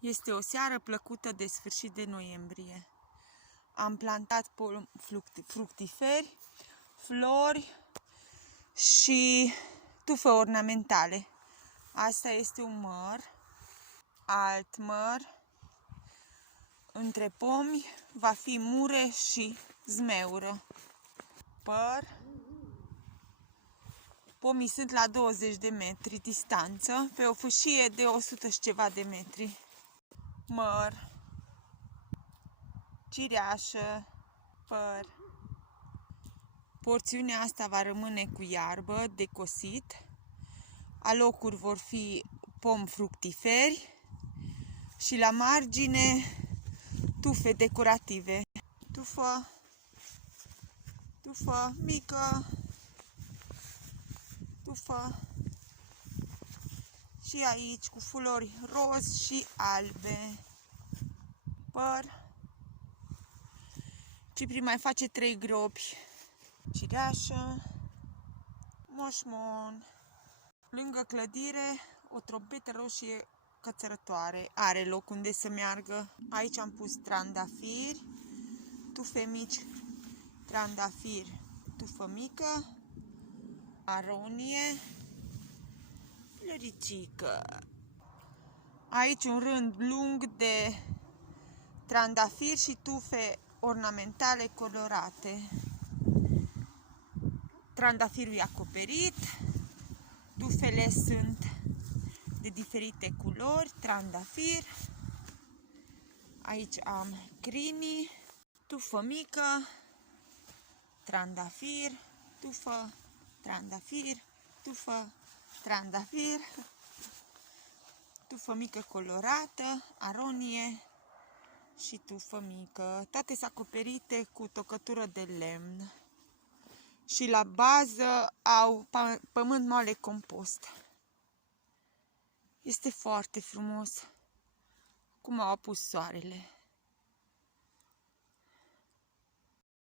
Este o seară plăcută de sfârșit de noiembrie. Am plantat fructiferi, flori și tufe ornamentale. Asta este un măr, alt măr, între pomi va fi mure și zmeură. Păr. Pomii sunt la 20 de metri distanță, pe o fâșie de 100 și ceva de metri. Măr, cireașă, păr. Porțiunea asta va rămâne cu iarbă de cosit. Alocuri vor fi pomi fructiferi și la margine tufe decorative. Tufă mică, tufă și aici cu flori roz și albe. Păr. Cipri mai face 3 gropi. Cireașă, moșmon. Lângă clădire, o trompetă roșie cățărătoare. Are loc unde să meargă. Aici am pus trandafiri, tufe mici, trandafiri, tufă mică, aronie, floricică. Aici un rând lung de trandafiri și tufe ornamentale colorate. Trandafirul e acoperit, tufele sunt de diferite culori, trandafir. Aici am crini, tufă mică, trandafir, tufă, trandafir, tufă, trandafir, tufă mică colorată, aronie și tufă mică. Toate sunt acoperite cu tocătură de lemn. Și la bază au pământ moale compost. Este foarte frumos cum au apus soarele.